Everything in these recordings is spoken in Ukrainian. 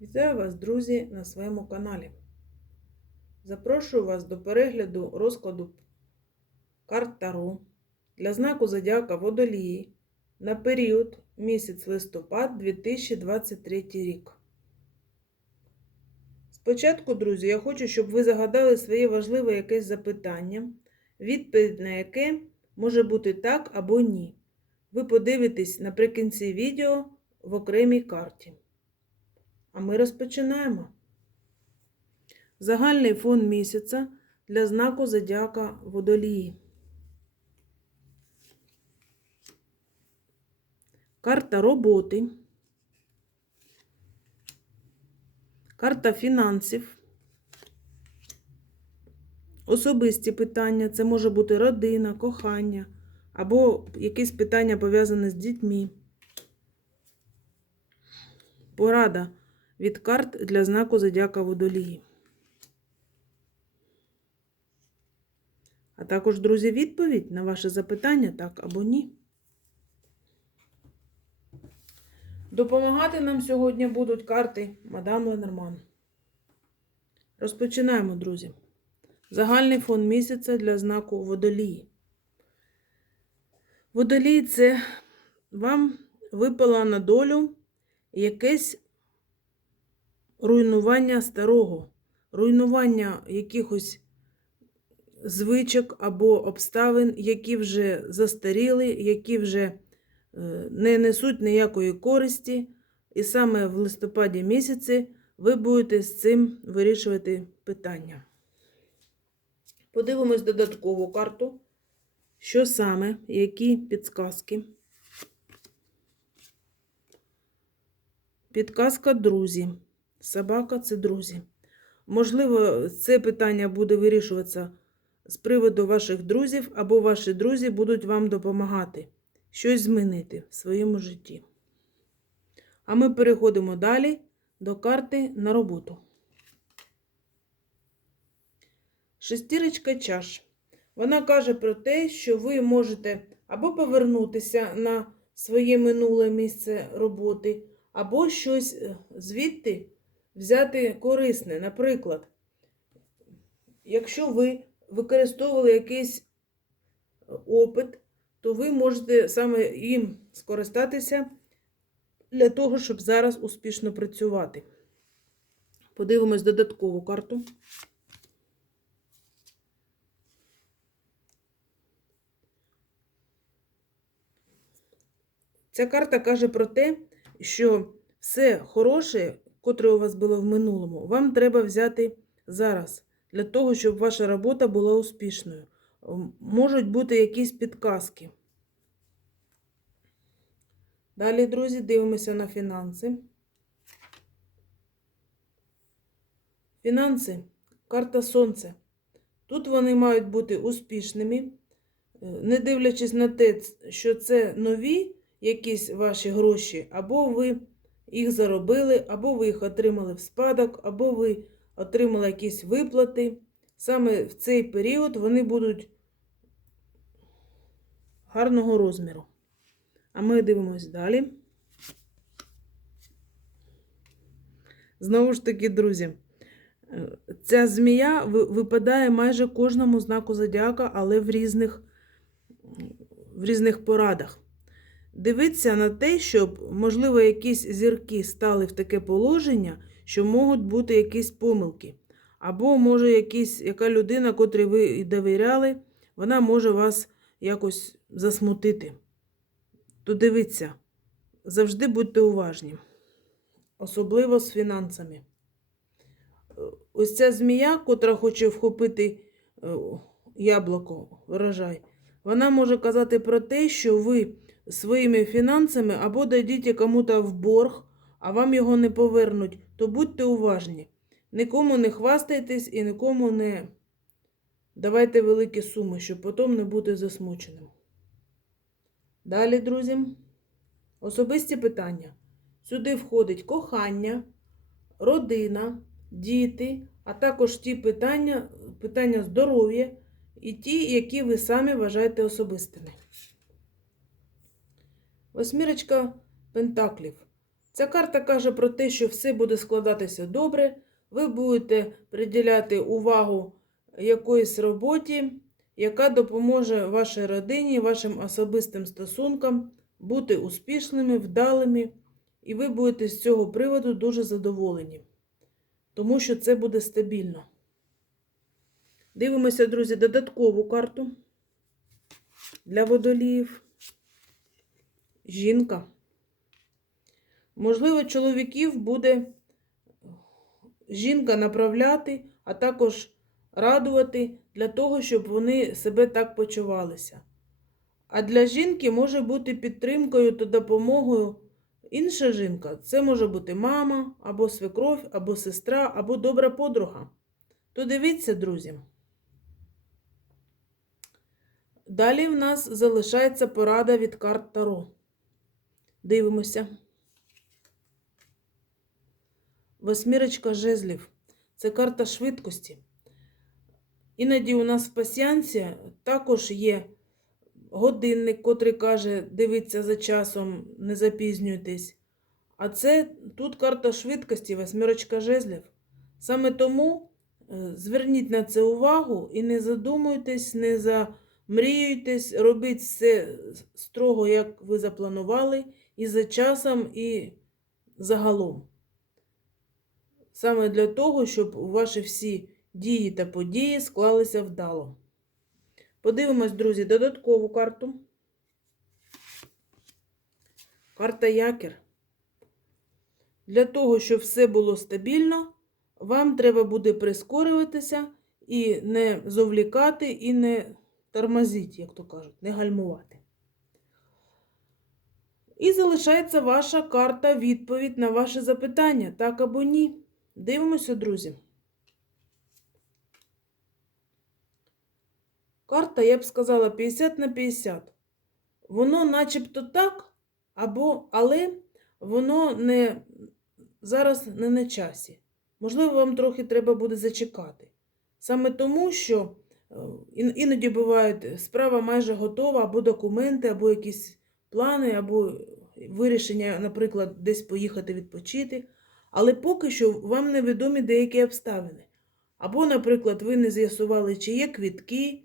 Вітаю вас, друзі, на своєму каналі. Запрошую вас до перегляду розкладу карт Таро для знаку Зодіака Водолії на період місяць листопад 2023 рік. Спочатку, друзі, я хочу, щоб ви загадали своє важливе якесь запитання, відповідь на яке може бути так або ні. Ви подивитесь наприкінці відео в окремій карті. А ми розпочинаємо. Загальний фон місяця для знаку Зодіака Водолії. Карта роботи. Карта фінансів. Особисті питання. Це може бути родина, кохання або якісь питання пов'язані з дітьми. Порада від карт для знаку Зодіака Водолії. А також, друзі, відповідь на ваше запитання так або ні. Допомагати нам сьогодні будуть карти Мадам Ленорман. Розпочинаємо, друзі. Загальний фон місяця для знаку Водолії. Водолій це вам випала на долю якесь руйнування старого, руйнування якихось звичок або обставин, які вже застаріли, які вже не несуть ніякої користі. І саме в листопаді місяці ви будете з цим вирішувати питання. Подивимось додаткову карту. Що саме, які підсказки? Підказка друзі. Собака це друзі. Можливо, це питання буде вирішуватися з приводу ваших друзів, або ваші друзі будуть вам допомагати щось змінити в своєму житті. А ми переходимо далі до карти на роботу. Шестірочка чаш. Вона каже про те, що ви можете або повернутися на своє минуле місце роботи, або щось звідти взяти корисне. Наприклад, якщо ви використовували якийсь опит, то ви можете саме їм скористатися для того, щоб зараз успішно працювати. Подивимось додаткову карту. Ця карта каже про те, що все хороше, котре у вас було в минулому, вам треба взяти зараз, для того, щоб ваша робота була успішною. Можуть бути якісь підказки. Далі, друзі, дивимося на фінанси. Фінанси, карта Сонця. Тут вони мають бути успішними, не дивлячись на те, що це нові якісь ваші гроші, або ви їх заробили, або ви їх отримали в спадок, або ви отримали якісь виплати. Саме в цей період вони будуть гарного розміру. А ми дивимось далі. Знову ж таки, друзі, ця змія випадає майже кожному знаку зодіака, але в різних, в різних порадах. Дивіться на те, щоб, можливо, якісь зірки стали в таке положення, що можуть бути якісь помилки. Або, може, якісь, яка людина, котрій ви довіряли, вона може вас якось засмутити. То дивіться, завжди будьте уважні, особливо з фінансами. Ось ця змія, котра хоче вхопити яблуко, врожай, вона може казати про те, що ви своїми фінансами або дадіть кому-то в борг, а вам його не повернуть, то будьте уважні. Нікому не хвастайтесь і нікому не давайте великі суми, щоб потім не бути засмученим. Далі, друзі, особисті питання. Сюди входить кохання, родина, діти, а також ті питання, питання здоров'я і ті, які ви самі вважаєте особистими. Восьмірочка пентаклів. Ця карта каже про те, що все буде складатися добре, ви будете приділяти увагу якоїсь роботі, яка допоможе вашій родині, вашим особистим стосункам бути успішними, вдалими, і ви будете з цього приводу дуже задоволені, тому що це буде стабільно. Дивимося, друзі, додаткову карту для водоліїв. Жінка. Можливо, чоловіків буде жінка направляти, а також радувати для того, щоб вони себе так почувалися. А для жінки може бути підтримкою та допомогою інша жінка. Це може бути мама, або свекров, або сестра, або добра подруга. То дивіться, друзі. Далі в нас залишається порада від карт Таро. Дивимося. Восьмірочка жезлів. Це карта швидкості. Іноді у нас в пасіянсі також є годинник, котрий каже, дивіться за часом, не запізнюйтесь. А це тут карта швидкості, восьмірочка жезлів. Саме тому е, зверніть на це увагу і не задумуйтесь, не замріюйтесь, робіть все строго, як ви запланували, і за часом, і загалом. Саме для того, щоб ваші всі дії та події склалися вдало. Подивимось, друзі, додаткову карту. Карта якір. Для того, щоб все було стабільно, вам треба буде прискорюватися і не зовлікати, і не тормозити, як то кажуть, не гальмувати. І залишається ваша карта відповідь на ваше запитання, так або ні. Дивимося, друзі. Карта, я б сказала, 50 на 50. Воно начебто так, або, але воно не зараз не на часі. Можливо, вам трохи треба буде зачекати. Саме тому, що е, іноді буває справа майже готова, або документи, або якісь плани, або вирішення, наприклад, десь поїхати відпочити. Але поки що вам невідомі деякі обставини. Або, наприклад, ви не з'ясували, чи є квітки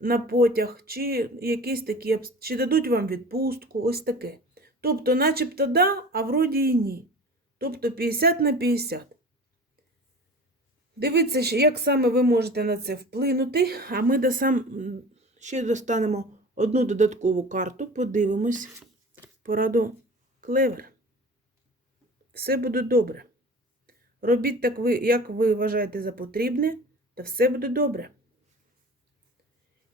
на потяг, чи якісь такі чи дадуть вам відпустку, ось таке. Тобто, начебто да, а вроді і ні. Тобто 50 на 50. Дивіться, як саме ви можете на це вплинути, а ми досам м, ще достанемо одну додаткову карту, подивимось пораду клевер. Все буде добре. Робіть так, ви, як ви вважаєте за потрібне, та все буде добре.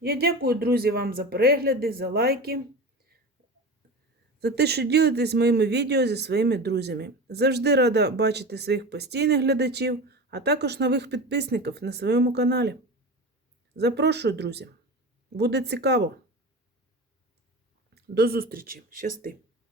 Я дякую, друзі, вам за перегляди, за лайки, за те, що ділитесь моїми відео зі своїми друзями. Завжди рада бачити своїх постійних глядачів, а також нових підписників на своєму каналі. Запрошую, друзі. Буде цікаво. До зустрічі. Щасти!